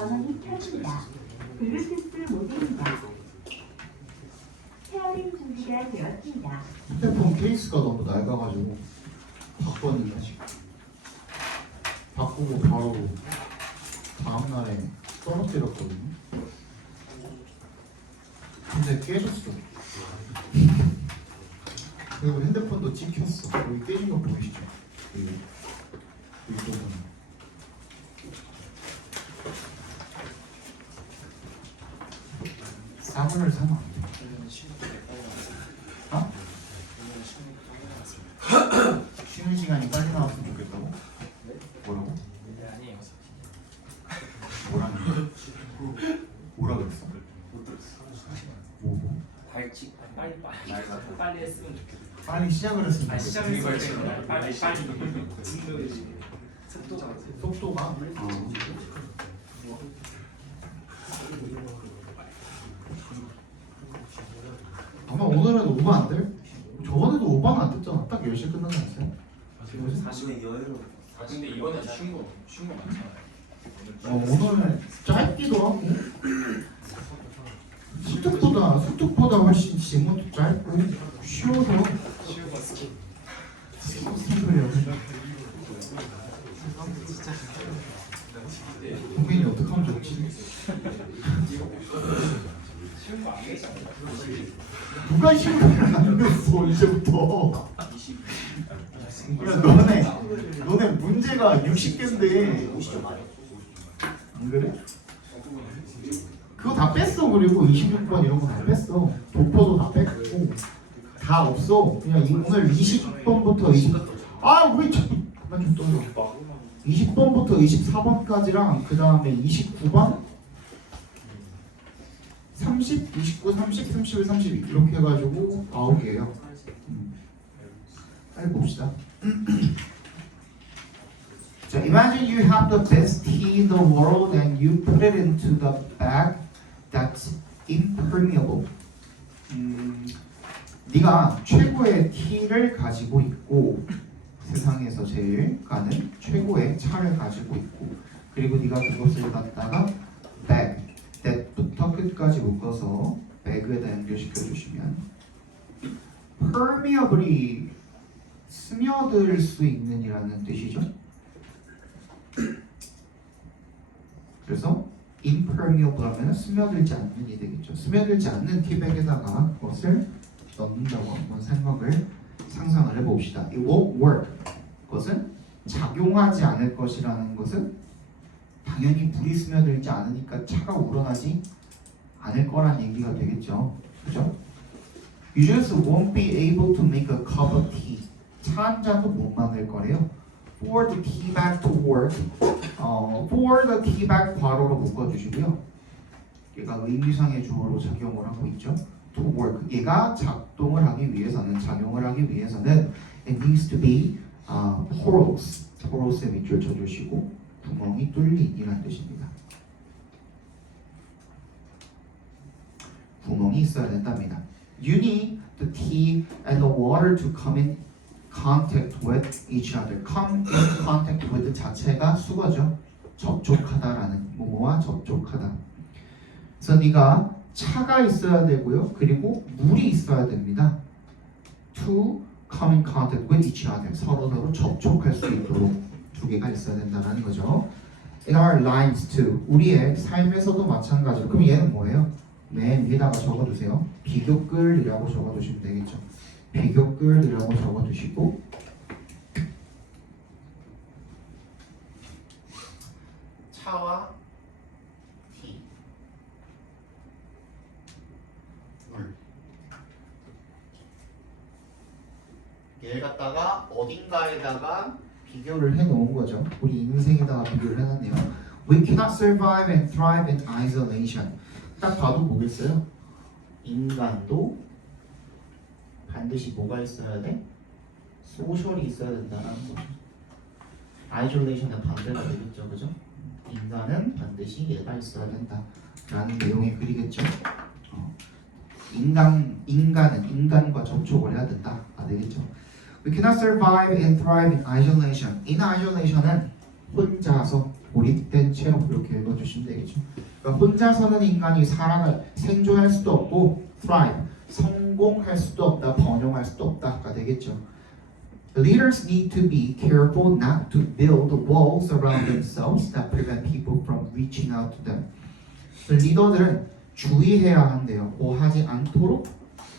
전원이 켜집니다. 블루투스 모드입니다. 페어링 준비가 되었습니다. 휴대폰 케이스가 너무 낡아가지고 바꿨는데 바꾸고 바로 다음날에 떨어뜨렸거든요. 근데 깨졌어. 그리고 핸드폰도 찍혔어. 여기 깨진 거 보이시죠? 이쪽은. 사물을 사면 안 돼. 어? 쉬는 시간이 빨리 나왔으면 좋겠다고? 뭐라고? 아니에요. 뭐라 그랬어? 못 들었어. 뭐? 빨리 했으면 좋겠어. 빨리 시작을 했으면 좋겠어. 시작했어요. 빨리 속도가? 아마 오늘은 오버 안 돼? 저번에도 오버는 안 됐잖아. 딱 10시 끝나지 않았어요? 사실은 여유로. 근데 이번에 쉬운 거 많잖아요. 오늘은 짧기도 하고 수특보다 훨씬 지문도 짧고 쉬워서 쉬운 거 스킵. 스킵을 동민이 어떻게 하면 좋지? 쉬운 거 안 되잖아요. 누가 시험을 안 냈어 이제부터. 그러니까 너네 문제가 60개인데 안 그래? 그거 다 뺐어. 그리고 26번 이런 거 다 뺐어. 도포도 다 뺐고 다 없어. 그냥 오늘 20번부터 20 왜 자꾸 그만 좀 떠요. 20번부터 24번까지랑 그 다음에 29번 30, 29, 30, 31, 32 이렇게 해가지고 9개예요. 빨리 봅시다. 자, imagine you have the best tea in the world and you put it into the bag that's impermeable. 네가 최고의 티를 가지고 있고 세상에서 제일 가는 최고의 차를 가지고 있고 그리고 네가 그것을 갖다가 bag that부터 끝까지 묶어서 배그에다 연결시켜 주시면 permeable이 스며들 수 있는 이라는 뜻이죠. 그래서 impermeable 하면 스며들지 않는이 되겠죠. 스며들지 않는 티백에다가 그것을 넣는다고 한번 상상을 해봅시다. It won't work. 그것은 작용하지 않을 것이라는 것은 당연히 불이 스며들지 않으니까 차가 우러나지 않을 거란 얘기가 되겠죠. 그죠? You just won't be able to make a cup of tea. 차 한 잔도 못 만들 거래요. For the tea bag to work. For the tea bag 괄호로 묶어주시고요. 얘가 의미상의 주어로 작용을 하고 있죠. To work. 얘가 작용을 하기 위해서는 it needs to be porous. porous에 밑줄 쳐주시고 구멍이 뚫린이란 뜻입니다. 구멍이 있어야 된답니다. You need the tea and the water to come in contact with each other. Come in contact with 자체가 수거죠. 접촉하다라는 뭐뭐와 접촉하다. 그래서 네가 차가 있어야 되고요. 그리고 물이 있어야 됩니다. To come in contact with each other. 서로 접촉할 수 있도록 두 개가 있어야 된다는 거죠. In our lives too. 우리의 삶에서도 마찬가지로. 그럼 얘는 뭐예요? 맨 위에다가 적어두세요. 비교글이라고 적어두시면 되겠죠. 비교글이라고 적어두시고 차와 티 물 얘를 갖다가 어딘가에다가 비교를 해놓은 거죠. 우리 인생에다가 비교를 해놨네요. We cannot survive and thrive in isolation. 딱 봐도 뭐겠어요? 인간도 반드시 뭐가 있어야 돼? 소셜이 있어야 된다는 거죠. 아이솔레이션의 반대가 되겠죠, 그죠? 인간은 반드시 얘가 있어야 된다라는 내용의 글이겠죠. 인간은 인간과 접촉을 해야 된다. 되겠죠. We cannot survive and thrive in isolation. In isolation은 혼자서 고립된 채로 이렇게 읽어주시면 되겠죠. 그러니까 혼자서는 인간이 살아날 생존할 수도 없고 thrive 성공할 수도 없다, 번영할 수도 없다가 되겠죠. Leaders need to be careful not to build walls around themselves that prevent people from reaching out to them. 리더들은 주의해야 한대요. 뭐 하지 않도록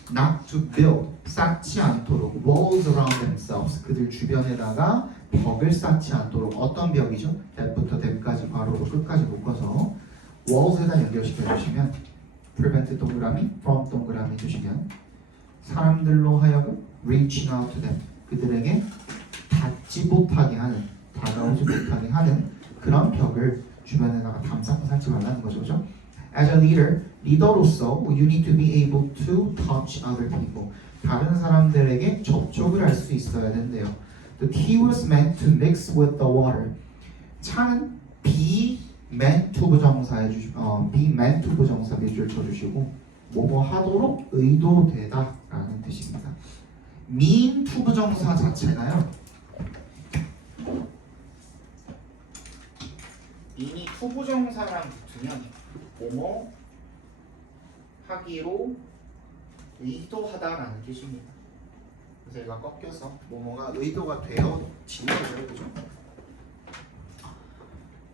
not to build 쌓지 않도록 walls around themselves 그들 주변에다가 벽을 쌓지 않도록 어떤 벽이죠? that부터 that까지 괄호로 끝까지 묶어서 walls에다 연결시켜 주시면 prevent 동그라미 from 동그라미 주시면 사람들로 하여금 reaching out to them 그들에게 닿지 못하게 하는 다가오지 못하게 하는 그런 벽을 주변에다가 담쌓고 살지 말라는 거죠. 그죠? As a leader, 리더로서 you need to be able to touch other people. 다른 사람들에게 접촉을 할 수 있어야 된대요. The tea was meant to mix with the water. 차는 be meant to 부정사 해주시고, be meant to 부정사 밑줄 쳐주시고, 뭐뭐 하도록 의도되다 라는 뜻입니다. mean to 부정사 자체가요. mean이 to 부정사랑 붙으면 뭐뭐 하기로 의도하다라는 뜻입니다. 그래서 얘가 꺾여서 뭐뭐가 의도가 되어지는 거죠, 그죠?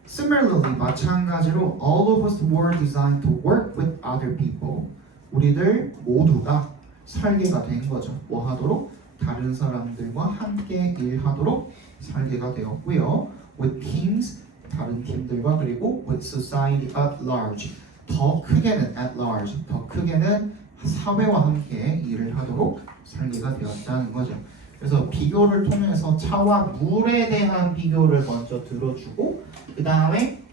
Similarly, 마찬가지로 all of us were designed to work with other people. 우리들 모두가 설계가 된 거죠. 뭐 하도록? 다른 사람들과 함께 일하도록 설계가 되었고요. With teams, 다른 팀들과 그리고 with society at large. 더 크게는 at large, 더 크게는 사회와 함께 일을 하도록 설계가 되었다는 거죠. 그래서 비교를 통해서 차와 물에 대한 비교를 먼저 들어주고 그 다음에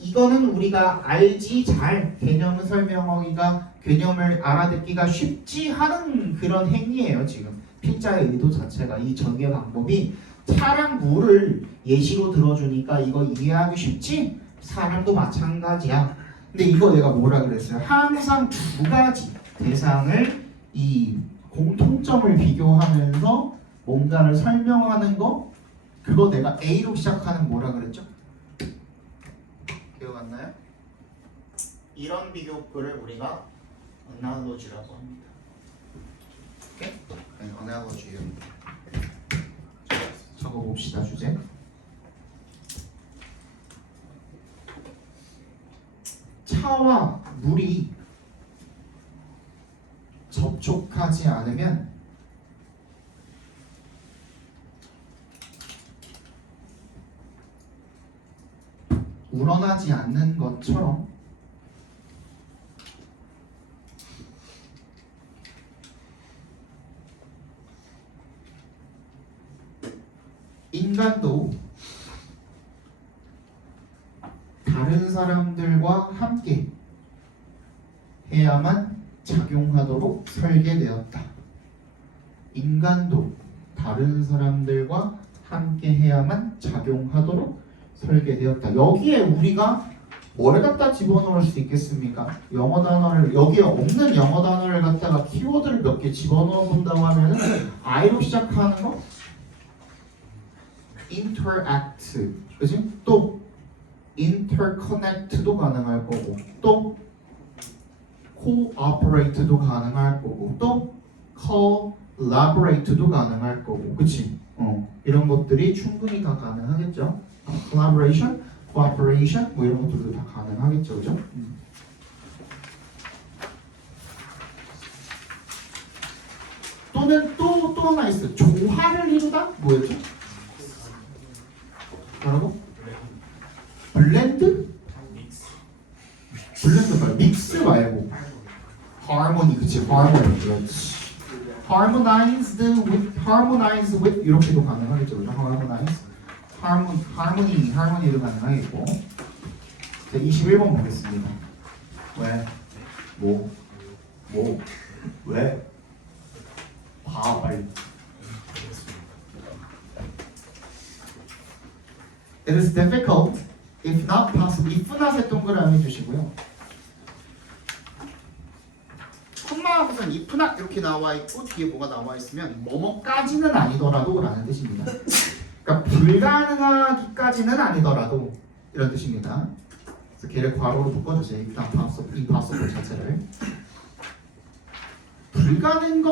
이거는 우리가 알지 잘 개념을 설명하기가 개념을 알아듣기가 쉽지 하는 그런 행위예요. 지금 필자의 의도 자체가 이 전개 방법이 차랑 물을 예시로 들어주니까 이거 이해하기 쉽지? 사람도 마찬가지야. 근데 이거 내가 뭐라 그랬어요? 항상 두 가지 대상을 이 공통점을 비교하면서 뭔가를 설명하는 거 그거 내가 A로 시작하는 뭐라 그랬죠? 기억 안 나요? 이런 비교글을 우리가 analogy라고 합니다. 오케이? 네, analogy요. 적어봅시다 주제. 차와 물이 접촉하지 않으면 우러나지 않는 것처럼 인간도 다른 사람들과 함께 해야만 작용하도록 설계되었다. 인간도 다른 사람들과 함께 해야만 작용하도록 설계되었다. 여기에 우리가 뭘 갖다 집어넣을 수 있겠습니까? 영어 단어를 여기에 없는 영어 단어를 갖다가 키워드를 몇 개 집어넣어 본다고 하면은 I로 시작하는 거 interact, 그지? 또 interconnect도 가능할 거고, 또 cooperate도 가능할 거고, 또 collaborate도 가능할 거고, 그치? 이런 것들이 충분히 다 가능하겠죠. collaboration, cooperation, 뭐 이런 것들도 다 가능하겠죠, 그죠? 또는 또 하나 있어. 조화를 이루다? 뭐였죠? 뭐라고? 블렌드? 블렌드 말고 믹스 말고 harmony, 그치? harmony, 그렇지. harmonize with 이렇게도 가능하겠죠, 그죠? harmony도 가능하겠고. 자, 21번 보겠습니다. 왜? 왜? 봐, 빨리. It is difficult, if not possible. if not에 동그라미 주시고요. 콤마하고선 if not 이렇게 나와 있고 뒤에 뭐가 나와 있으면 뭐뭐까지는 아니더라도 라는 뜻입니다. 그러니까 불가능하기까지는 아니더라도 이런 뜻입니다. 그래서 걔를 괄호로 묶어주세요. 일단 impossible 자체를 불가능한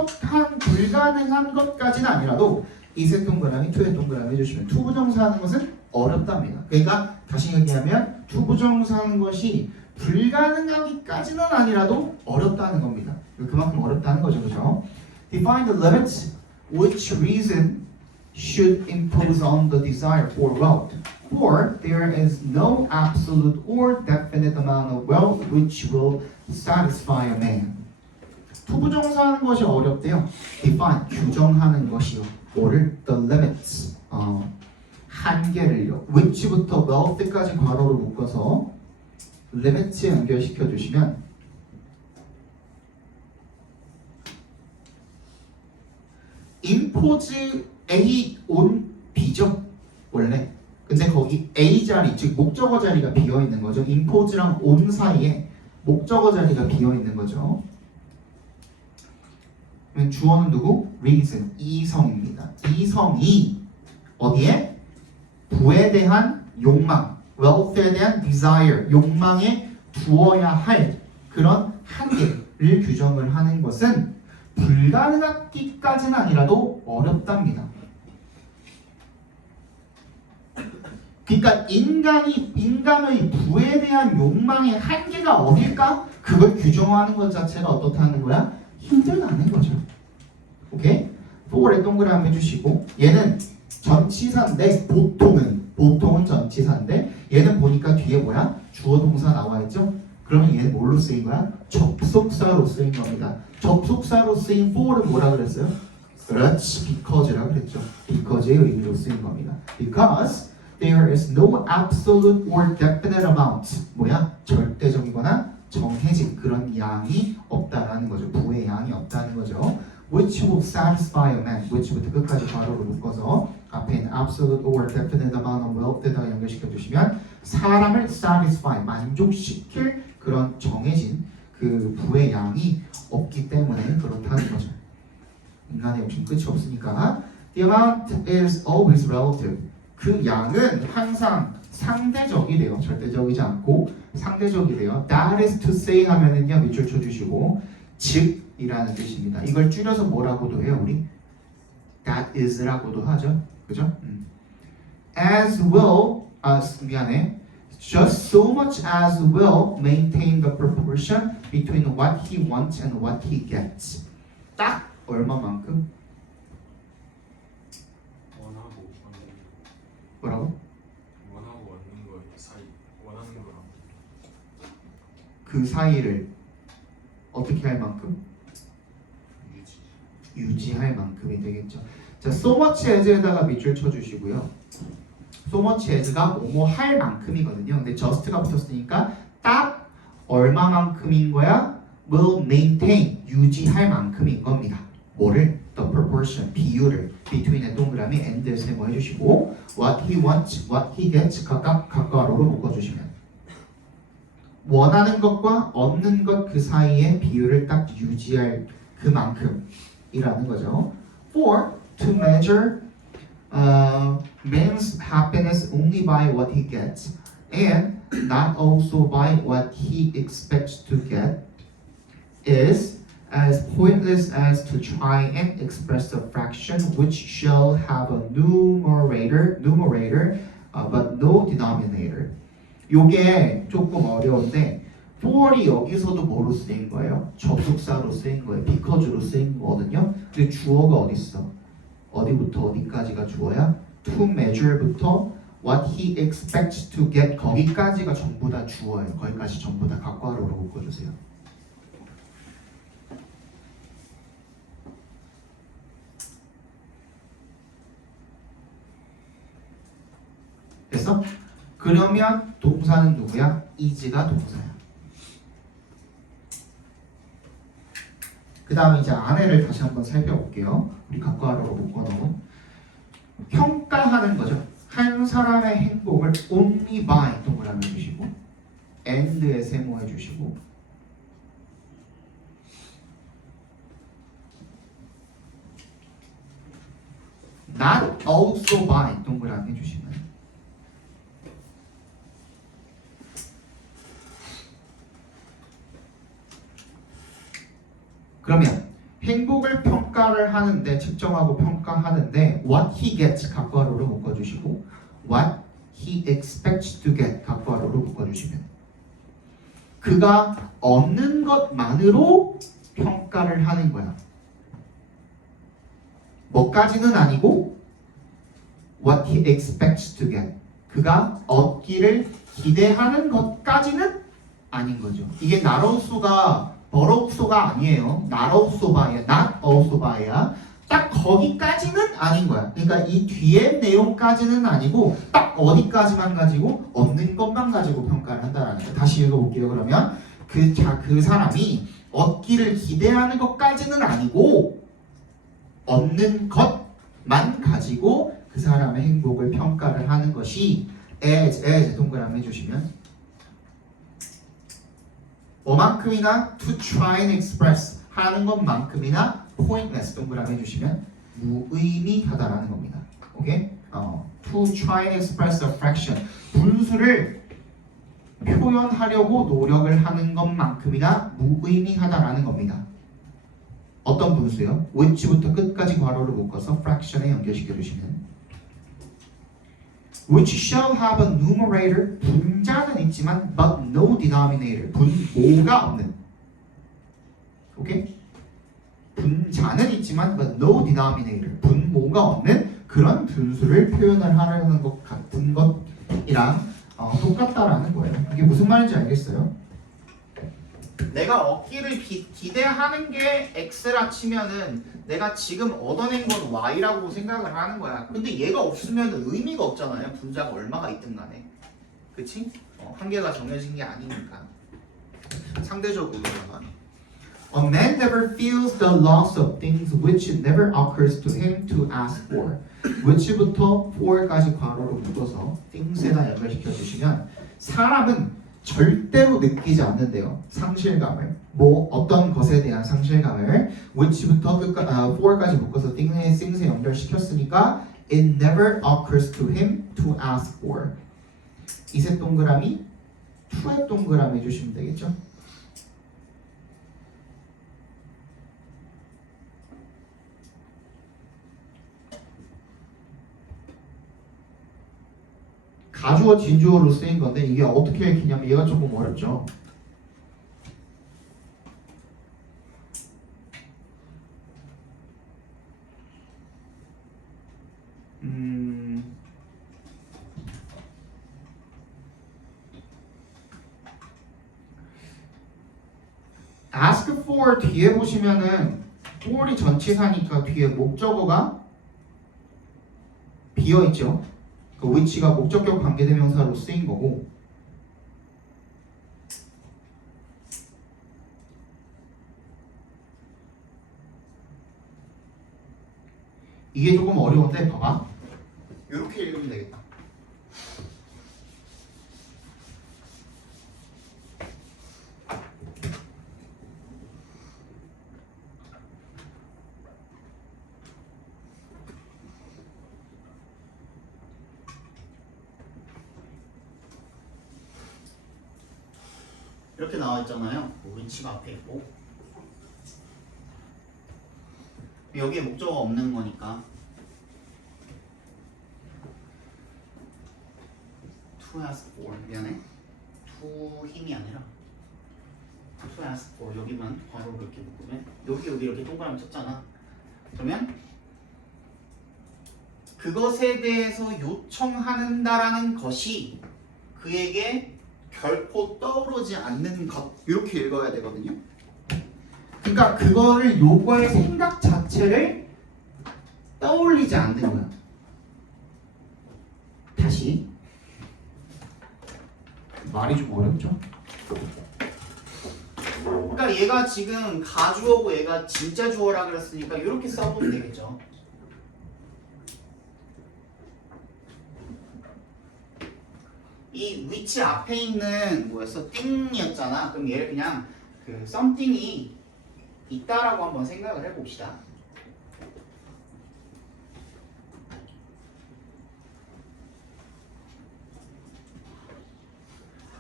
것까지는 아니라도 이세 동그라미, 투의 동그라미 해주시면 투부정사 하는 것은 어렵답니다. 그러니까 다시 얘기하면 투부정사 하는 것이 불가능하기까지는 아니라도 어렵다는 겁니다. 그만큼 어렵다는 거죠, 그렇죠? Define the limits which reason should impose on the desire for wealth. For there is no absolute or definite amount of wealth which will satisfy a man. 투부정사하는 것이 어렵대요. Define, 규정하는 것이요. 뭐를? The limits, 한계를요. which부터 wealth까지 괄호로 묶어서 limit에 연결시켜 주시면 impose A on B죠. 원래. 근데 거기 A 자리, 즉 목적어 자리가 비어 있는 거죠. impose랑 on 사이에 목적어 자리가 비어 있는 거죠. 주어는 누구? reason, 이성입니다. 이성이 어디에? 부에 대한 욕망, wealth에 대한 desire, 욕망에 두어야 할 그런 한계를 규정을 하는 것은 불가능하기까지는 아니라도 어렵답니다. 그러니까 인간의 부에 대한 욕망의 한계가 어딜까? 그걸 규정하는 것 자체가 어떻다는 거야? 힘들다는 거죠. 오케이? for에 동그라미 해주시고 얘는 전치사인데 보통은 전치사인데 얘는 보니까 뒤에 뭐야? 주어 동사 나와 있죠? 그러면 얘는 뭘로 쓰인 거야? 접속사로 쓰인 겁니다. 접속사로 쓰인 for는 뭐라 그랬어요? 그렇지, because라고 그랬죠. because의 의미로 쓰인 겁니다. Because there is no absolute or definite amount. 뭐야? 절대적이거나 정해진 그런 양이 없다라는 거죠. 부의 양이 없다는 거죠. Which will satisfy a man. which부터 끝까지 괄호로 묶어서 앞에 있는 absolute or definite amount of wealth에다가 연결시켜 주시면 사람을 satisfy, 만족시킬 그런 정해진 그 부의 양이 없기 때문에 그렇다는 거죠. 인간의 욕심 끝이 없으니까. The amount is always relative. 그 양은 항상 상대적이래요. 절대적이지 않고 상대적이래요. That is to say 하면은요 밑줄 쳐주시고 즉이라는 뜻입니다. 이걸 줄여서 뭐라고도 해요 우리? That is라고도 하죠. 그죠? As will, just so much as will maintain the proportion between what he wants and what he gets. 딱 얼마만큼? 원하고 얻는 뭐라고? 원하고 얻는 거 사이 원하는 거랑 그 사이를 어떻게 할 만큼? 유지할 만큼이 되겠죠. 자, so much as에다가 밑줄 쳐주시고요. so much as가 뭐뭐 할 만큼이거든요. 근데 just가 붙었으니까 딱 얼마만큼인 거야? will maintain, 유지할 만큼인 겁니다. 뭐를? the proportion, 비율을 between의 동그라미 and를 세모 해주시고 what he wants, what he gets 각각 각각으로 묶어주시면 원하는 것과 얻는 것 그 사이의 비율을 딱 유지할 그만큼이라는 거죠. For to measure man's happiness only by what he gets and not also by what he expects to get is as pointless as to try and express a fraction which shall have a numerator but no denominator. 요게 조금 어려운데 for이 여기서도 뭐로 쓰인 거예요? 접속사로 쓰인 거예요. because로 쓰인 거거든요. 근데 주어가 어디 있어? 어디부터 어디까지가 주어야? to measure부터 what he expects to get 거기까지가 전부 다 주어예요. 거기까지 전부 다 각괄호로 묶어주세요. 됐어? 그러면 동사는 누구야? is가 동사야. 그 다음에 이제 안에를 다시 한번 살펴볼게요. 우리 각괄호로 묶어놓은 평가하는 거죠. 한 사람의 행복을 only by 동그라미 해주시고 and에 세모해 주시고 not also by 동그라미 해주시면 그러면 행복을 평가를 하는데 측정하고 평가하는데 what he gets 각괄호로 묶어주시고 what he expects to get 각괄호로 묶어주시면 그가 얻는 것만으로 평가를 하는 거야. 뭐까지는 아니고 what he expects to get 그가 얻기를 기대하는 것까지는 아닌 거죠. 이게 나로우소가 버럭소가 아니에요. 나로우소바야, not 어우소바야. 딱 거기까지는 아닌 거야. 그러니까 이 뒤에 내용까지는 아니고 딱 어디까지만 가지고 얻는 것만 가지고 평가를 한다라는 거. 다시 읽어볼게요. 그러면 그 사람이 얻기를 기대하는 것까지는 아니고 얻는 것만 가지고 그 사람의 행복을 평가를 하는 것이 as 동그라미 해주시면 뭐만큼이나 to try and express 하는 것만큼이나 pointless 동그라미 해주시면 무의미하다라는 겁니다. 오케이? To try and express a fraction 분수를 표현하려고 노력을 하는 것만큼이나 무의미하다라는 겁니다. 어떤 분수요? which부터 끝까지 괄호를 묶어서 fraction에 연결시켜 주시면 which shall have a numerator 분자는 있지만 but no denominator 분모가 없는 오케이? 분자는 있지만 but no denominator 분모가 없는 그런 분수를 표현을 하려는 것 같은 것이랑 똑같다라는 거예요. 이게 무슨 말인지 알겠어요? 내가 얻기를 기대하는 게 x라 치면은 내가 지금 얻어낸 건 y라고 생각을 하는 거야. 근데 얘가 없으면 의미가 없잖아요. 분자가 얼마가 있든 간에. 그치? 한계가 정해진 게 아니니까. 상대적으로 그러면 A man never feels the loss of things which it never occurs to him to ask for. which부터 for까지 괄호로 묶어서 things에다 연결시켜 주시면 사람은 절대로 느끼지 않는데요. 상실감을 뭐 어떤 것에 대한 상실감을 which부터 for까지 묶어서 things에 연결시켰으니까 it never occurs to him to ask for. 이셋 동그라미 투의 동그라미 해주시면 되겠죠. 가주어 진주어로 쓰인 건데 이게 어떻게 읽히냐면 얘가 조금 어렵죠. ask for 뒤에 보시면은 for이 전치사니까 뒤에 목적어가 비어있죠. 그 which가 목적격 관계대명사로 쓰인 거고 이게 조금 어려운데 봐봐 이렇게 읽으면 되겠다. 이렇게 나와 있잖아요. which가 앞에 있고 여기에 목적어가 없는 거니까 to ask for 미안해 to 힘이 아니라 to ask for 여기만 바로 이렇게 묶으면 여기 이렇게 동그라미 쳤잖아. 그러면 그것에 대해서 요청한다라는 것이 그에게 결코 떠오르지 않는 것 이렇게 읽어야 되거든요. 그러니까 그거를 요구할 생각 자체를 떠올리지 않는 거야. 다시 말이 좀 어렵죠? 그러니까 얘가 지금 가주어고 얘가 진짜 주어라 그랬으니까 이렇게 써보면 되겠죠. 이 which 앞에 있는 뭐였어? thing이었잖아. 그럼 얘를 그냥 그 something이 있다라고 한번 생각을 해봅시다.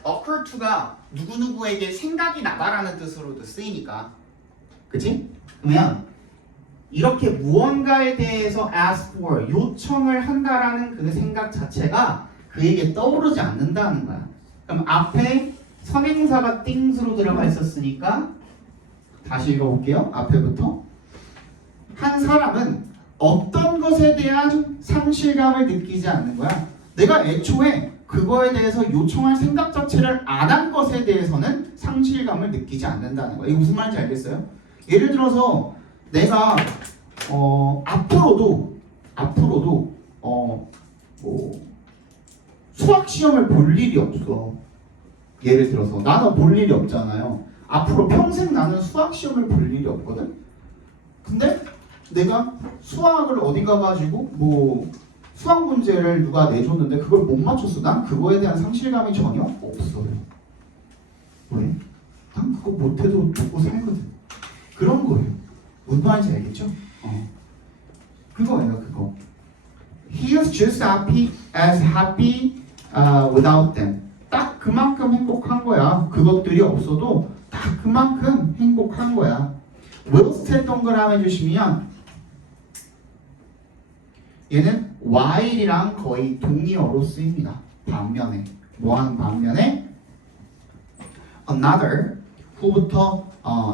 occur to가 누구누구에게 생각이 나다라는 뜻으로도 쓰이니까 그치? 그러면 이렇게 무언가에 대해서 ask for, 요청을 한다라는 그 생각 자체가 그에게 떠오르지 않는다는 거야. 그럼 앞에 선행사가 things로 들어가 있었으니까 다시 읽어볼게요. 앞에부터. 한 사람은 어떤 것에 대한 상실감을 느끼지 않는 거야. 내가 애초에 그거에 대해서 요청할 생각 자체를 안 한 것에 대해서는 상실감을 느끼지 않는다는 거야. 이게 무슨 말인지 알겠어요? 예를 들어서 내가 앞으로도 뭐 수학 시험을 볼 일이 없어. 예를 들어서 나는 볼 일이 없잖아요. 앞으로 평생 나는 수학 시험을 볼 일이 없거든. 근데 내가 수학을 어디 가가지고 뭐 수학 문제를 누가 내줬는데 그걸 못 맞췄어. 난 그거에 대한 상실감이 전혀 없어요. 왜? 난 그거 못해도 먹고 살거든. 그런 거예요. 무슨 말인지 알겠죠? 그거예요, 그거. He is just as happy without them. 딱 그만큼 행복한 거야. 그것들이 없어도 딱 그만큼 행복한 거야. whilst 동그라미 해주시면 얘는 while이랑 거의 동의어로 쓰입니다. 반면에 뭐하는 반면에 another 후부터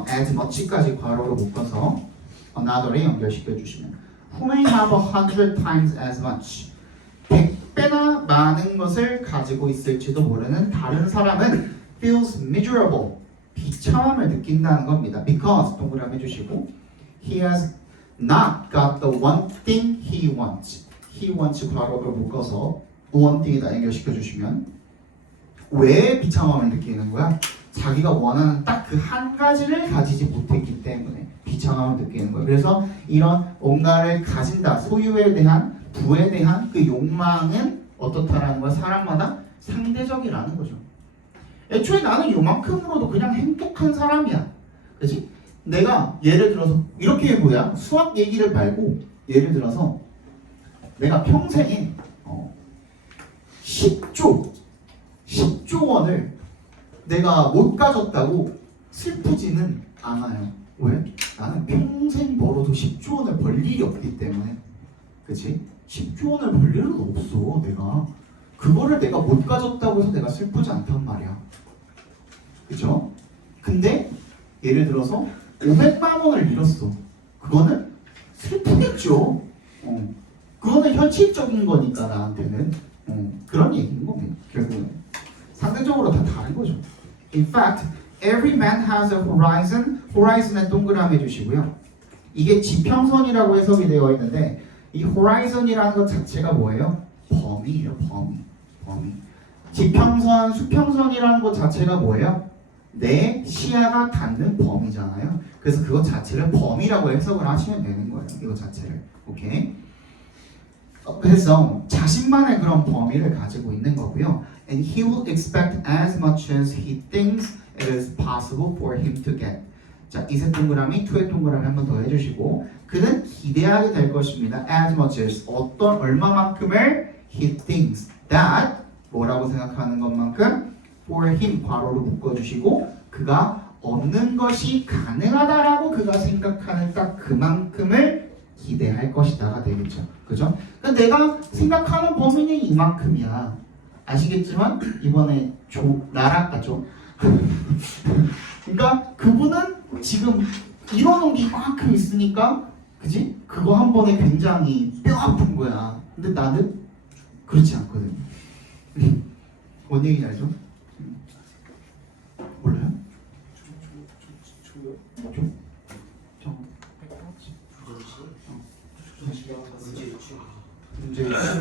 as much까지 괄호로 묶어서 another에 연결시켜 주시면 who may have 100 times as much 100배나 많은 것을 가지고 있을지도 모르는 다른 사람은 feels miserable 비참함을 느낀다는 겁니다. because 동그라미 해주시고 he has not got the one thing he wants. he wants 괄호를 묶어서 one thing에다 연결시켜 주시면 왜 비참함을 느끼는 거야? 자기가 원하는 딱 그 한 가지를 가지지 못했기 때문에 비참함을 느끼는 거예요. 그래서 이런 뭔가를 가진다, 소유에 대한 부에 대한 그 욕망은 어떻다라는 거야? 사람마다 상대적이라는 거죠. 애초에 나는 요만큼으로도 그냥 행복한 사람이야. 그렇지? 내가 예를 들어서 이렇게 해보자. 수학 얘기를 말고 예를 들어서 내가 평생에 10조 원을 내가 못 가졌다고 슬프지는 않아요. 왜? 나는 평생 벌어도 10조 원을 벌 일이 없기 때문에. 그치? 10조 원을 벌 일은 없어. 내가 그거를 내가 못 가졌다고 해서 내가 슬프지 않단 말이야. 그쵸? 근데 예를 들어서 500만 원을 잃었어. 그거는 슬프겠죠. 그거는 현실적인 거니까 나한테는 그런 얘기인 겁니다. 결국은 상대적으로 다 다른 거죠. In fact, every man has a horizon. horizon에 동그라미 해주시고요. 이게 지평선이라고 해석이 되어 있는데 이 horizon이라는 것 자체가 뭐예요? 범위예요. 범위. 지평선, 수평선이라는 것 자체가 뭐예요? 내 시야가 닿는 범위잖아요. 그래서 그것 자체를 범위라고 해석을 하시면 되는 거예요. 이거 자체를. 오케이? 그래서 자신만의 그런 범위를 가지고 있는 거고요. And he will expect as much as he thinks it is possible for him to get. 자, 이세 동그라미, 투의 동그라미 한 번 더 해주시고 그는 기대하게 될 것입니다. As much as 어떤 얼마만큼을 he thinks that 뭐라고 생각하는 것만큼 for him 괄호로 묶어주시고 그가 얻는 것이 가능하다라고 그가 생각하는 딱 그만큼을 기대할 것이다가 되겠죠. 그죠? 그러니까 내가 생각하는 범위는 이만큼이야. 아시겠지만 이번에 나락가죠. 그러니까 그분은 지금 이뤄놓은 게 이만큼 있으니까 그지? 그거 한 번에 굉장히 뼈 아픈 거야. 근데 나는 그렇지 않거든. 뭔 얘기인지 알죠? 몰라요?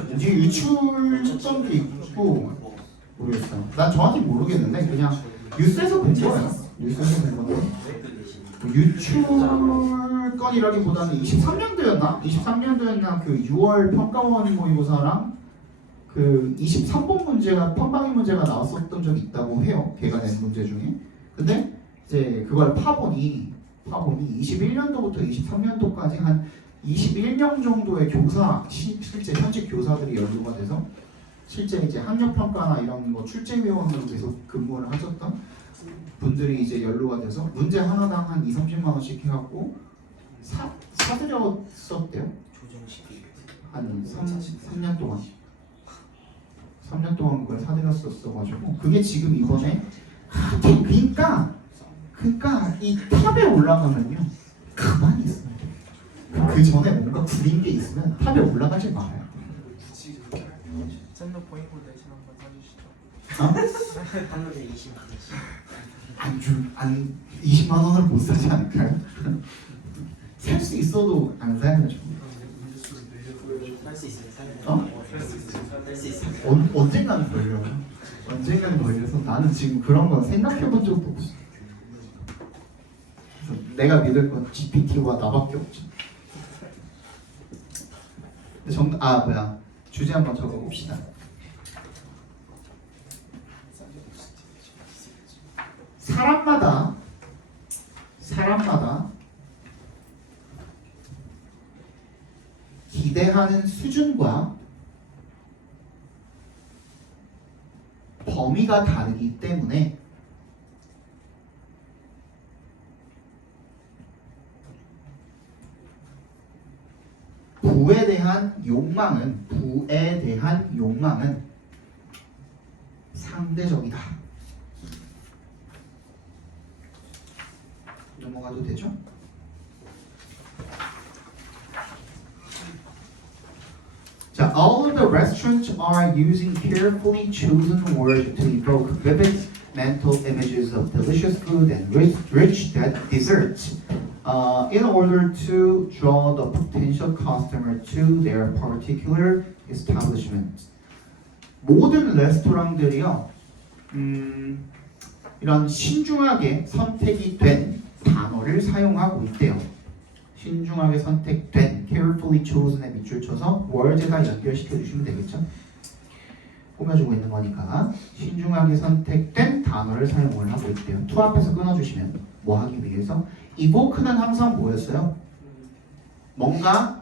문제 유출점도 있고 모르겠어요. 난 정확히 모르겠는데 그냥 뉴스에서 본 거예요. 뉴스에서 본 건데 유출 건이라기보다는 23년도였나? 23년도였나 그 6월 평가원 모의고사랑 그 23번 문제가 편방위 문제가 나왔었던 적이 있다고 해요. 걔가 낸 문제 중에. 근데 이제 그걸 파보니 21년도부터 23년도까지 한 21명 정도의 교사 실제 현직 교사들이 연루가 돼서 실제 이제 학력 평가나 이런 거 출제위원으로 계속 근무를 하셨던 분들이 이제 연루가 돼서 문제 하나당 한 2, 30만 원씩 해갖고 사들였었대요. 조정식이 한 3년 동안. 3년 동안 그걸 사들였었어가지고 그게 지금 이번에 그러니까 이 탑에 올라가면요 가만히 있어요. 그 전에 뭔가 구린 게 있으면 탑에 올라가지 말아요. 샌드 포인트 대신 한번 사주시죠. 하늘에 20만 원씩. 안 20만 원을 못 사지 않을까요? 살 수 있어도 안 사야죠. 살수 있으면 살면. 어? 살수 있으면. 언젠가는 걸려요. 언젠가는 걸려서 나는 지금 그런 건 생각해 본 적도 없어. 그래서 내가 믿을 건 GPT와 나밖에 없죠. 근데 주제 한번 적어봅시다. 사람마다 기대하는 수준과 범위가 다르기 때문에 부에 대한 욕망은 상대적이다. 넘어가도 되죠? 자, all of the restaurants are using carefully chosen words to evoke vivid mental images of delicious food and rich desserts in order to draw the potential customer to their particular establishment. 모든 레스토랑들이요, 이런 신중하게 선택이 된 단어를 사용하고 있대요. 신중하게 선택된 carefully chosen에 밑줄 쳐서 word에다 연결시켜 주시면 되겠죠. 꾸며주고 있는 거니까 신중하게 선택된 단어를 사용을 하고 있대요. to 앞에서 끊어주시면 뭐 하기 위해서 evoke는 항상 뭐였어요? 뭔가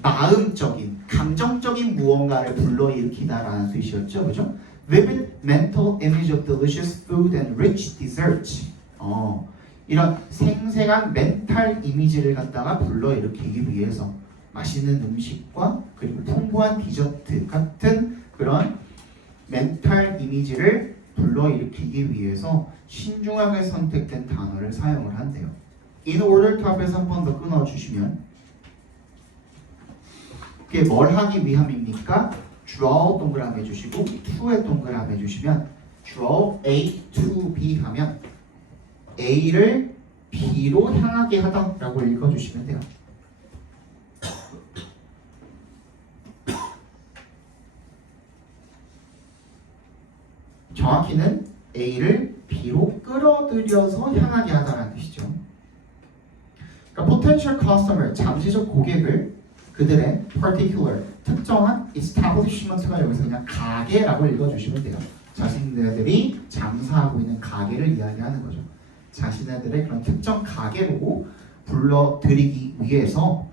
마음적인, 감정적인 무언가를 불러일으키다라는 뜻이었죠, 그죠? Vivid mental image of delicious food and rich dessert. 이런 생생한 멘탈 이미지를 갖다가 불러일으키기 위해서 맛있는 음식과 그리고 풍부한 디저트 같은 그런 멘탈 이미지를 불러일으키기 위해서 신중하게 선택된 단어를 사용을 한대요. In order to 앞에서 한 번 더 끊어주시면 그게 뭘 하기 위함입니까? draw 동그라미 해주시고 to에 동그라미 해주시면 draw A to B 하면 A를 B로 향하게 하다라고 읽어주시면 돼요. 정확히는 A를 B로 끌어들여서 향하게 하다라는 뜻이죠. 그러니까 potential customer, 잠시적 고객을 그들의 particular, 특정한 establishment가 여기서 그냥 가게라고 읽어주시면 돼요. 자신들이 장사하고 있는 가게를 이야기하는 거죠. 자신들의 그런 특정 가게로 불러들이기 위해서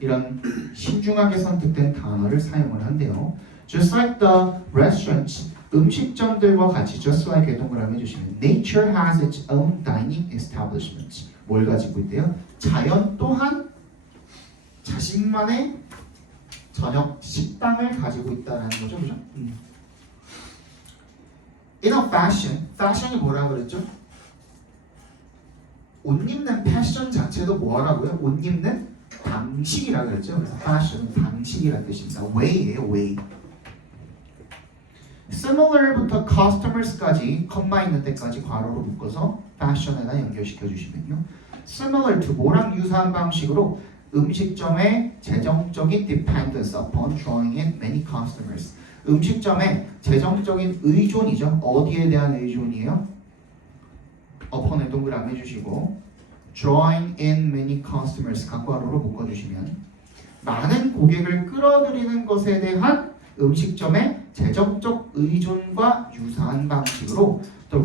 이런 신중하게 선택된 단어를 사용을 한대요. Just like the restaurants, 음식점들과 같이 just like 동그라미 해주시면 Nature has its own dining establishments. 뭘 가지고 있대요? 자연 또한 자신만의 저녁 식당을 가지고 있다는 거죠, 그죠? In a fashion, fashion이 뭐라 그랬죠? 옷 입는 패션 자체도 뭐라고요? 옷 입는 방식이라 그랬죠. 그래서 fashion은 방식이라는 뜻입니다. way예요, way. similar부터 customers까지 컴마 있는 데까지 괄호로 묶어서 fashion에다 연결시켜 주시면요. similar to 뭐랑 유사한 방식으로 음식점의 재정적인 dependence upon drawing in many customers. 음식점의 재정적인 의존이죠. 어디에 대한 의존이에요? upon에 동그라미 해주시고 drawing in many customers 각괄호로 묶어주시면 많은 고객을 끌어들이는 것에 대한 음식점의 재정적 의존과 유사한 방식으로 the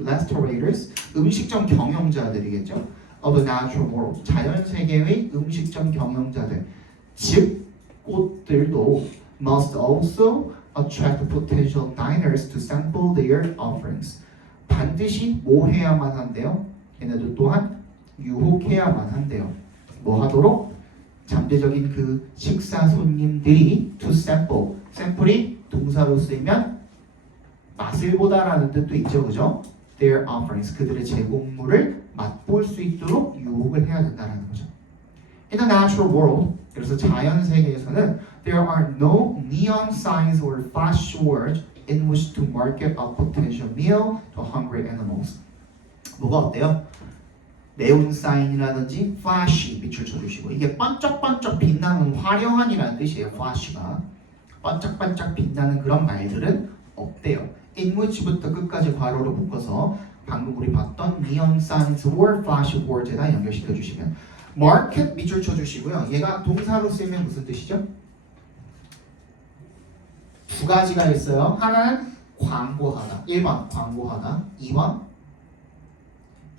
restaurators 음식점 경영자들이겠죠. of the natural world 자연 세계의 음식점 경영자들 즉 곳들도 must also attract potential diners to sample their offerings. 반드시 뭐 해야만 한대요? 얘네들 또한 유혹해야만 한대요. 뭐 하도록? 잠재적인 그 식사 손님들이 to sample. 샘플이 동사로 쓰이면 맛을 보다라는 뜻도 있죠, 그죠? Their offerings. 그들의 제공물을 맛볼 수 있도록 유혹을 해야 된다는 거죠. In the natural world, 그래서 자연 세계에서는 there are no neon signs or flash words in which to market a potential meal to hungry animals. 뭐가 어때요? 네온 사인이라든지 flashy 밑줄 쳐주시고 이게 반짝반짝 빛나는 화려한이라는 뜻이에요. flash가 반짝반짝 빛나는 그런 말들은 없대요. in which부터 끝까지 괄호로 묶어서 방금 우리 봤던 neon signs or flash words에다 연결시켜 주시면 market 밑줄 쳐주시고요. 얘가 동사로 쓰이면 무슨 뜻이죠? 두 가지가 있어요. 하나는 광고하다. 1번 광고하다. 2번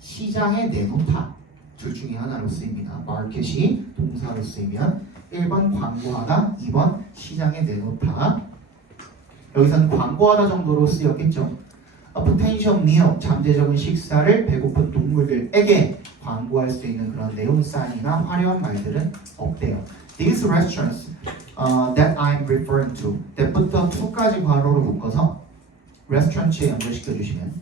시장에 내놓다. 둘 중에 하나로 쓰입니다. 마켓이 동사로 쓰이면 1번 광고하다, 2번 시장에 내놓다. 여기서는 광고하다 정도로 쓰였겠죠. A potential meal, 잠재적인 식사를 배고픈 동물들에게 광고할 수 있는 그런 네온사인이나 화려한 말들은 없대요. These restaurants that I'm referring to, that부터 to까지 괄호로 묶어서 restaurants에 연결시켜 주시면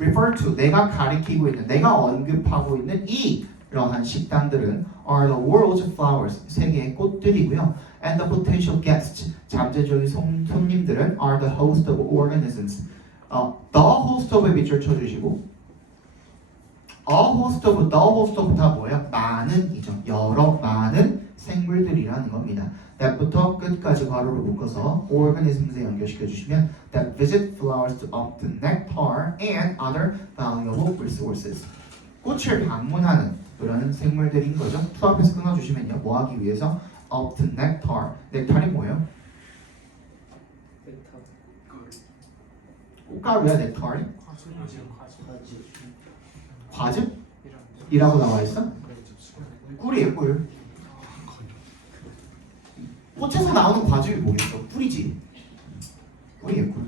refer to, 내가 가리키고 있는, 내가 언급하고 있는 이러한 식당들은 are the world's flowers, 세계의 꽃들이고요. And the potential guests, 잠재적인 손님들은 are the host of organisms. The host of에 밑줄 쳐주시고 the host of 다 뭐예요? 많은이죠. 여러 많은 생물들이라는 겁니다. that부터 끝까지 괄호로 묶어서 organisms에 연결시켜 주시면 that visit flowers to obtain nectar and other valuable resources. 꽃을 방문하는 그런 생물들인 거죠. to 앞에서 끊어주시면요. 뭐 하기 위해서? obtain nectar. 넥타리 뭐예요? 넥타. 꽃가루야 넥타리? 과즙. 과즙이라고 나와 있어? 꿀이에요 꿀. 꽃에서 나오는 과즙이 뭐겠어? 꿀이지. 꿀이에요 꿀.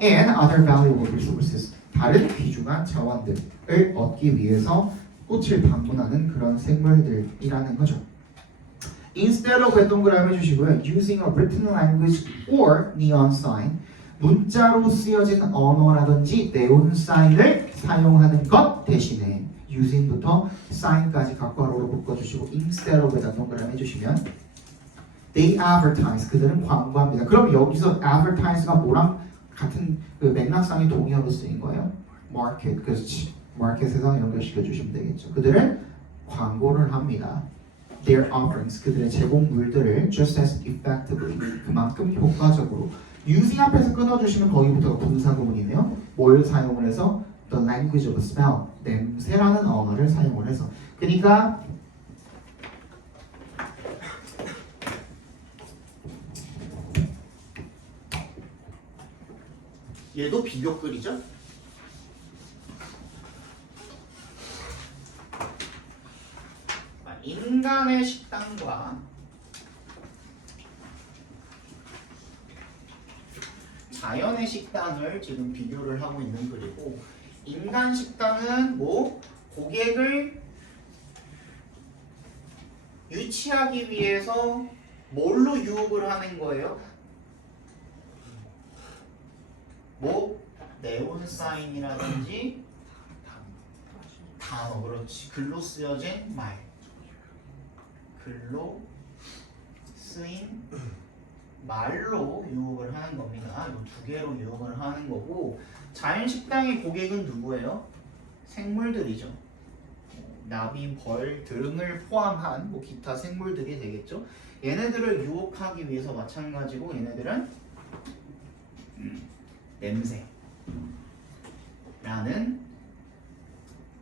And other valuable resources. 다른 귀중한 자원들을 얻기 위해서 꽃을 방문하는 그런 생물들이라는 거죠. Instead of 동그라미 해주시고요. Using a written language or neon sign. 문자로 쓰여진 언어라든지 네온 사인을 사용하는 것 대신에 using부터 sign까지 각괄호로 묶어주시고 instead of에다 동그라미 해주시면 they advertise, 그들은 광고합니다. 그럼 여기서 advertise가 뭐랑 같은 그 맥락상의 동의어로 쓰인 거예요? market, 그렇지. 마켓에서 연결시켜 주시면 되겠죠. 그들은 광고를 합니다. Their offerings, 그들의 제공물들을 just as effectively, 그만큼 효과적으로. using 앞에서 끊어주시면 거기부터가 분사구문이네요. 뭘 사용을 해서? The language of smell, 냄새라는 언어를 사용을 해서. 그러니까 얘도 비교글이죠. 인간의 식당과 자연의 식당을 지금 비교를 하고 있는 글이고, 인간 식당은 뭐 고객을 유치하기 위해서 뭘로 유혹을 하는 거예요? 뭐 네온 사인이라든지 단어, 그렇지. 글로 쓰여진 말, 글로 쓰인 말로 유혹을 하는 겁니다. 이 두 개로 유혹을 하는 거고, 자연식당의 고객은 누구예요? 생물들이죠. 나비, 벌 등을 포함한 뭐 기타 생물들이 되겠죠. 얘네들을 유혹하기 위해서 마찬가지고, 얘네들은 냄새라는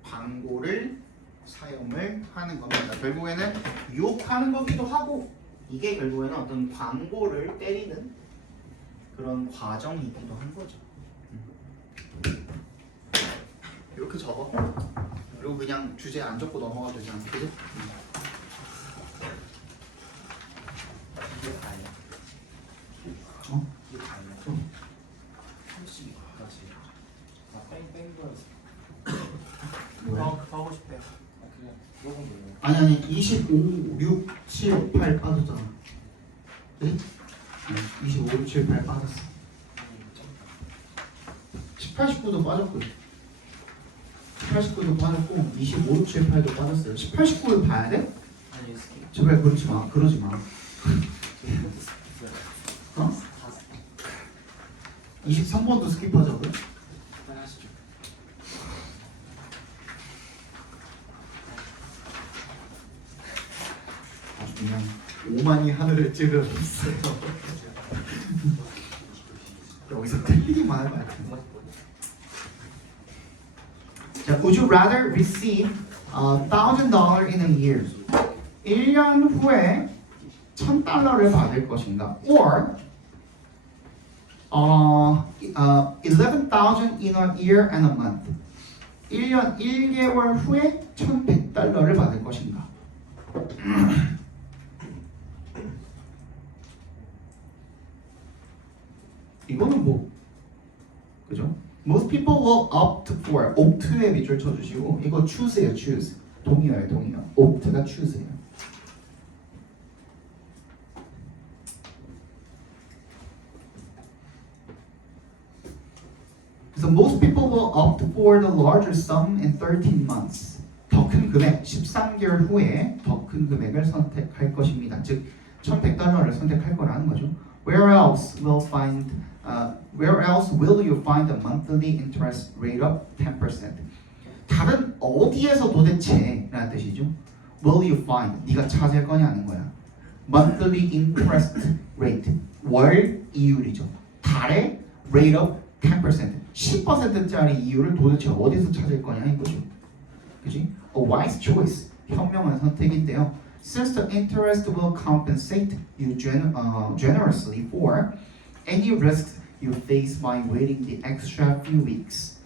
광고를 사용을 하는 겁니다. 결국에는 유혹하는 거기도 하고, 이게 결국에는 어떤 광고를 때리는 그런 과정이기도 한 거죠. 이렇게 적어. 그리고 그냥 주제 안 적고 넘어가도 되지 않겠죠? 이게 다예요. 어? 이게 다예요. 32까지. 아, 뺑뺑 거였어. 아니 25, 6, 7, 8 빠졌잖아. 그치? 25, 6, 7, 8 빠졌어. 18, 19도 빠졌고 18, 19도 빠졌고 25, 6, 7, 8도 빠졌어요. 18, 19를 봐야 돼? 아니 스킵. 제발 그러지 마. 그러지 마. 어? 23번도 스킵하자고요? 빨리 하시죠. 아주 그냥 오만이 하늘을 찌르셨어요. 여기서 틀리기만 해봐야 돼. 자, would you rather receive $1,000 in a year? 1년 후에 $1,000를 받을 것인가? Or 11,000 in a year and a month. 1년 1개월 후에 $1,100를 받을 것인가? 이거는 뭐 그죠? Most people will opt for. opt에 밑줄 쳐주시고 이거 choose예요. choose. 동의어예요. 동의어. opt가 choose예요. 그래서 most people will opt for the larger sum in 13 months. 더 큰 금액, 13개월 후에 더 큰 금액을 선택할 것입니다. 즉, $1,100를 선택할 거라는 거죠. Where else will you find a monthly interest rate of 10%? 다른 어디에서 도대체 라는 뜻이죠. Will you find? 네가 찾을 거냐는 거야. Monthly interest rate. 월 이율이죠. 달의 rate of 10%. 10%짜리 이율을 도대체 어디서 찾을 거냐 이거죠. 그지? A wise choice. 현명한 선택인데요. Since the interest will compensate you generously for any risks you face by waiting the extra few weeks.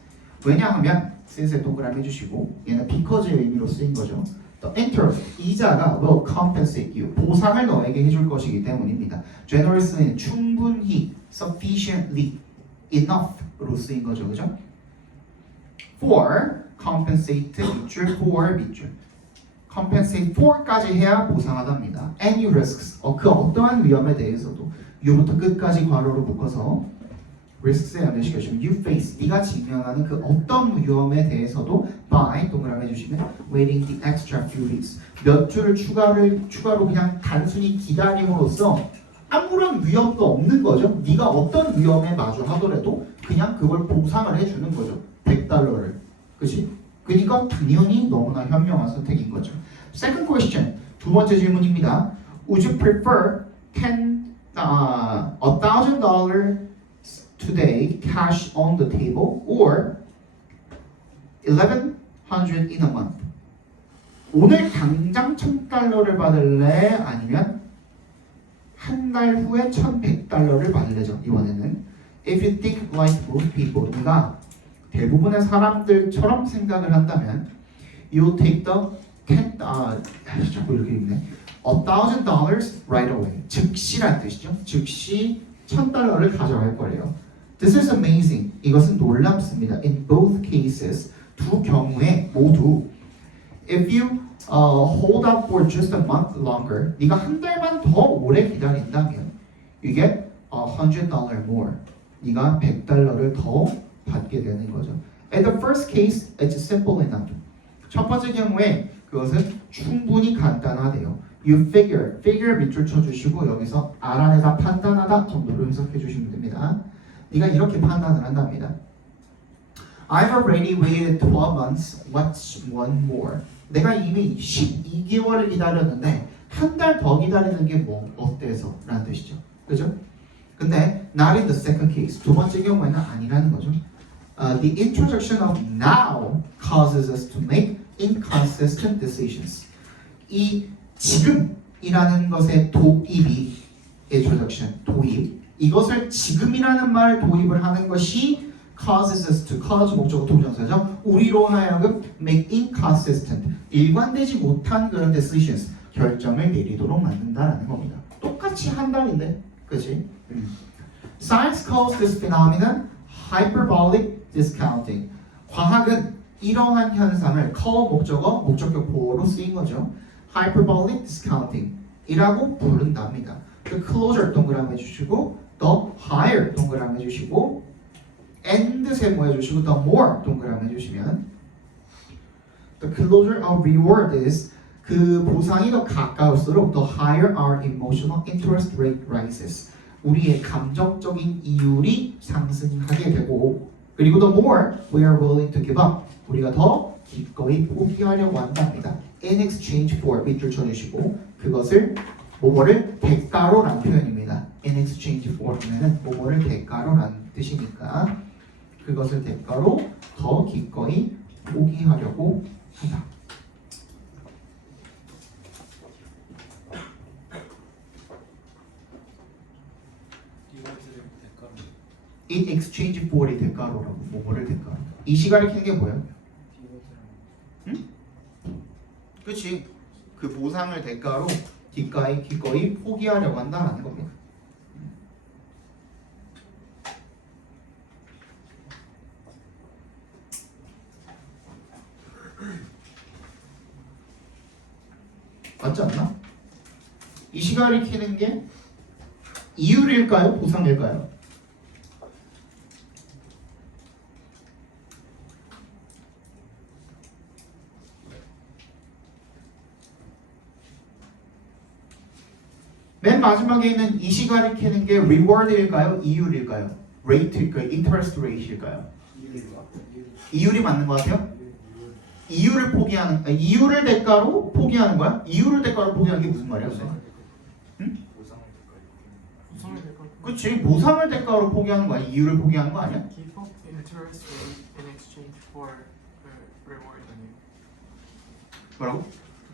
왜냐하면 since에 동그라미 해주시고 얘는 because의 의미로 쓰인 거죠. The interest, 이자가 will compensate you, 보상을 너에게 해줄 것이기 때문입니다. generously는 충분히, sufficiently, enough로 쓰인 거죠, 그죠? For, compensate, 밑줄, for, 밑줄. compensate for까지 해야 보상하답니다. Any risks, 그 어떠한 위험에 대해서도 you부터 끝까지 괄호로 묶어서 risks에 연결시켜주면 you face, 네가 직면하는 그 어떤 위험에 대해서도 by 동그라미 해주시면 waiting the extra few weeks 몇 주를 추가로 그냥 단순히 기다림으로써 아무런 위험도 없는 거죠. 네가 어떤 위험에 마주하더라도 그냥 그걸 보상을 해주는 거죠. $100를. 그치? 그러니까 당연히 너무나 현명한 선택인 거죠. Second question, 두 번째 질문입니다. Would you prefer $1,000 today cash on the table or 1,100 in a month? 오늘 당장 $1,000를 받을래? 아니면 한 달 후에 $1,100를 받을래죠? 이번에는 If you think like most people, 네가 대부분의 사람들처럼 생각을 한다면 you take the 자꾸 이렇게 읽네. $1,000 right away. 즉시란 뜻이죠. 즉시 $1,000를 가져갈 거래요. This is amazing. 이것은 놀랍습니다. In both cases, 두 경우에 모두 if you hold up for just a month longer, 네가 한 달만 더 오래 기다린다면 you get $100 more. 네가 $100를 더 받게 되는 거죠. At the first case, it's simple enough. 첫 번째 경우에 그것은 충분히 간단하대요. You figure 밑줄 쳐주시고 여기서 알아내다 판단하다 정도로 해석해 주시면 됩니다. 네가 이렇게 판단을 한답니다. I've already waited 12 months. What's one more? 내가 이미 12개월을 기다렸는데 한 달 더 기다리는 게 뭐 어때서? 라는 뜻이죠. 그죠? 근데 not in the second case. 두 번째 경우에는 아니라는 거죠. The introduction of now causes us to make inconsistent decisions. 이 지금이라는 것의 도입이 introduction, 도입. 이것을 지금이라는 말을 도입을 하는 것이 causes us to, cause 목적어 동정사죠. 우리로 하여금 make inconsistent, 일관되지 못한 그런 decisions, 결정을 내리도록 만든다라는 겁니다. 똑같이 한 달인데, 그렇지? Science calls this phenomenon hyperbolic discounting. 과학은 이러한 현상을 커 목적어 목적격 보호로 쓰인 거죠. hyperbolic discounting 이라고 부른답니다. The closer 동그라미 해주시고 the higher 동그라미 해주시고 and 세모 해주시고 the more 동그라미 해주시면 the closer our reward is 그 보상이 더 가까울수록 the higher our emotional interest rate rises 우리의 감정적인 이율이 상승하게 되고 그리고 the more we are willing to give up 우리가 더 기꺼이 포기하려고 한답니다. In exchange for 밑줄 쳐주시고 그것을 뭐뭐를 대가로라는 표현입니다. In exchange for 하면은 뭐뭐를 대가로라는 뜻이니까 그것을 대가로 더 기꺼이 포기하려고 한다. 리워드를 대가로. In exchange for이 대가로라고 뭐뭐를 대가로. 이 시간을 키는 게 뭐예요? 리워드랑. 그렇지. 그 보상을 대가로 기꺼이 포기하려고 한다라는 겁니다. 맞지 않나? 이 시간을 키는 게 이율일까요? 보상일까요? 맨 마지막에 있는 이 시간을 키는 게 reward일까요? 이율일까요? rate일까요? interest rate일까요? 이율이 맞는 것 같아요? 이율을 포기하는 이율을 대가로 포기하는 거야? 이율을 대가로 포기하는 게 무슨 말이야? 응? 보상을 대가로. 그치 보상을 대가로 포기하는 거야? 이율을 포기하는 거 아니야? Give up interest rate in exchange for reward 아니에요? 뭐라고?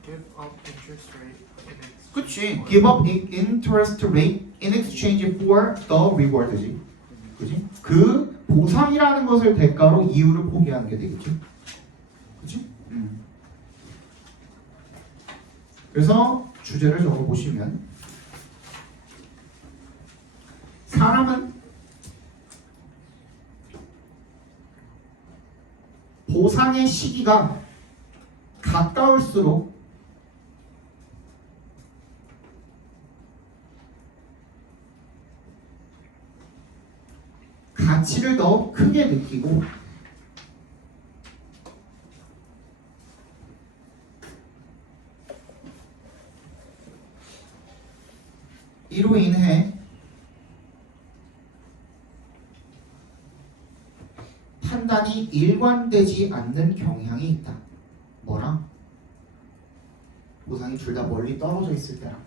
Give up interest rate in exchange. 그치 give up interest rate in exchange for the reward지 그치? 그 보상이라는 것을 대가로 이율을 포기하는 게 되겠지 그치? 그래서 주제를 적어보시면 사람은 보상의 시기가 가까울수록 가치를 더 크게 느끼고 이로 인해 판단이 일관되지 않는 경향이 있다. 뭐랑? 보상이 둘 다 멀리 떨어져 있을 때랑.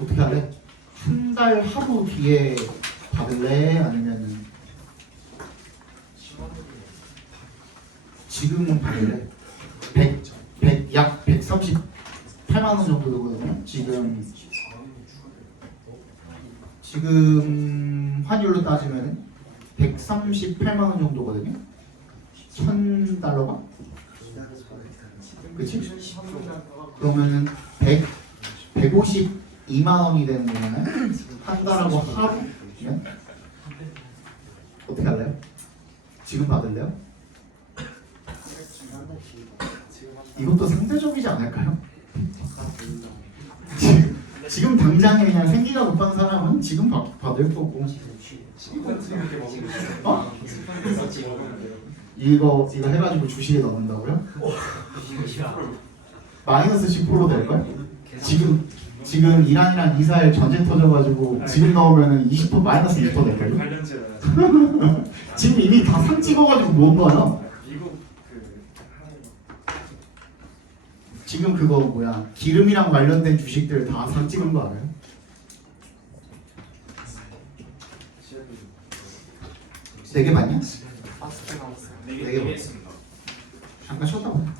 어떻게 할래? 한 달 하루 뒤에 받을래? 아니면은 지금은 받을래? 약 138만 원 정도 되거든요. 지금 환율로 따지면 138만 원 정도거든요. 1,000달러가? 그치? 그러면은 152만 원이 되는 거잖아요. 한 달하고 하루면 어떻게 할래요? 지금 받을래요? 이것도 상대적이지 않을까요? 지금 당장에 그냥 생기가 높은 사람은 지금 받을 거고. 어? 이거 해가지고 주식에 넣는다고요? 마이너스 10% 될걸? 지금 이란이랑 이스라엘 전쟁 터져가지고 지금 넣으면 20% 마이너스 20% 될걸요? 8년째 지금 이미 다 상 찍어가지고 모은 거야. 미국 지금 그거 뭐야 기름이랑 관련된 주식들 다 상 찍은 거 알아요? 네 개 맞냐? 파스트 나왔어요. 네 개. 했습니다. 잠깐 쉬었다 봐.